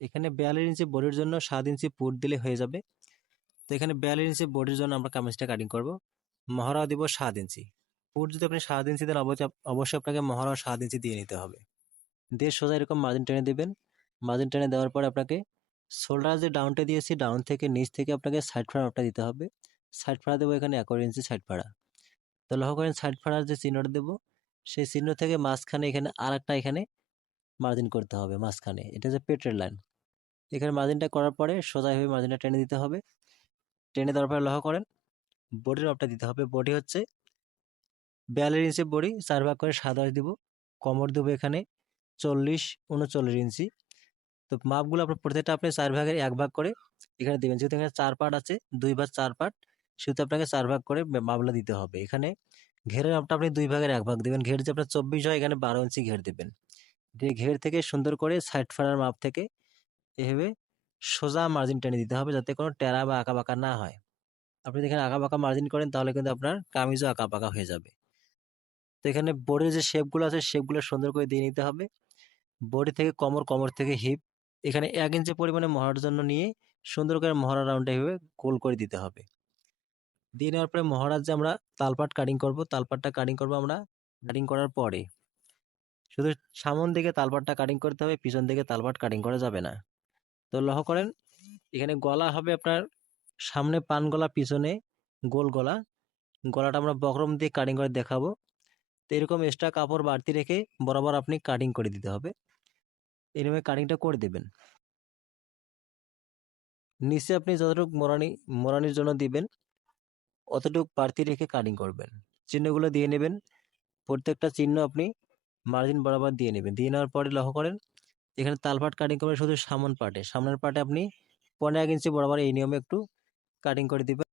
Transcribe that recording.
এখানে 42 ইঞ্চি বডির জন্য 7 ইঞ্চি পুট দিলে হয়ে যাবে। তো এখানে 42 ইঞ্চি বডির জন্য আমরা কামিজটা কাটিং করব। মহড়া দিব 7 ইঞ্চি। পুট যদি আপনি 7 ইঞ্চি দেন অবশ্যই আপনাকে মহড়া 7 ইঞ্চি দিয়ে নিতে হবে। দিয়ে সোজা এরকম মার্জিন টেনে দিবেন। মার্জিন টেনে দেওয়ার পরে আপনাকে শোল্ডার যে ডাউনটা দিয়েছি, ডাউন থেকে নিচ থেকে আপনাকে সাইড ফাড়া মাপটা দিতে হবে। সাইড ফাড়া দেবো এখানে 1 ইঞ্চি সাইড ফাড়া। তো লক্ষ্য করেন সাইড ফাড়ার যে চিহ্নটা দেবো, সেই চিহ্ন থেকে মাঝখানে এখানে আরেকটা এখানে মার্জিন করতে হবে। মাঝখানে এটা যে পেটের লাইন, এখানে মার্জিনটা করার পরে সোজাভাবে মার্জিনটা টেনে দিতে হবে। টেনে দেওয়ার পরে লক্ষ্য করেন বডির মাপটা দিতে হবে। বডি হচ্ছে 42 ইঞ্চি বডি, 4 ভাগ করে 27 দিব। কোমর দেবো এখানে 40-39 ইঞ্চি। তো মাপগুলো আপনার প্রত্যেকটা আপনি 4 ভাগের 1 ভাগ করে এখানে দেবেন। যেহেতু এখানে 4 পার্ট আছে, 2 বা 4 পার্ট, সেহেতু আপনাকে 4 ভাগ করে মাপগুলো দিতে হবে। এখানে ঘেরের মাপটা আপনি 2 ভাগের 1 ভাগ দেবেন। ঘের যে আপনার 24 হয়, এখানে 12 ইঞ্চি ঘের দেবেন। দিয়ে ঘের থেকে সুন্দর করে সাইড ফাড়ার মাপ থেকে এভাবে সোজা মার্জিন টেনে দিতে হবে, যাতে কোনো টেরা বা আঁকা বাঁকা না হয়। আপনি এখানে আঁকা বাঁকা মার্জিন করেন তাহলে কিন্তু আপনার কামিজও আঁকা বাঁকা হয়ে যাবে। তো এখানে বডির যে শেপগুলো আছে শেপগুলো সুন্দর করে দিয়ে নিতে হবে। বডি থেকে কোমর, কোমর থেকে হিপ, এখানে 1 ইঞ্চি পরিমাণে মহড়ার জন্য নিয়ে সুন্দর করে মহড়া রাউন্ডটা এভাবে গোল করে দিতে হবে। দিয়ে নেওয়ার পরে মহড়ার যে আমরা তালপাট কাটিং করব, তালপাটটা কাটিং করব আমরা কাটিং করার পরে। শুধু সামন দিকে তালপাটটা কাটিং করতে হবে, পিছন দিকে তালপাট কাটিং করা যাবে না। তো লক্ষ্য করেন এখানে গলা হবে আপনার সামনে পান গলা, পিছনে গোল গলা। গলাটা আমরা বক্রম দিয়ে কাটিং করে দেখাবো। তো এরকম এক্সট্রা কাপড় বাড়তি রেখে বরাবর আপনি কাটিং করে দিতে হবে। এইভাবে কাটিংটা করে দেবেন। নিচে আপনি যতটুকু মোড়ানির জন্য দিবেন অতটুকু বাড়তি রেখে কাটিং করবেন। চিহ্নগুলো দিয়ে নেবেন। প্রত্যেকটা চিহ্ন আপনি মার্জিন বরাবর দিয়ে নেবেন। দিয়ে নেওয়ার পরে লক্ষ্য করেন এখানে তালপাট কাটিং করবেন শুধু সামনের পার্টে আপনি 15 ইঞ্চি বরাবর এই নিয়মে একটু কাটিং করে দিবেন।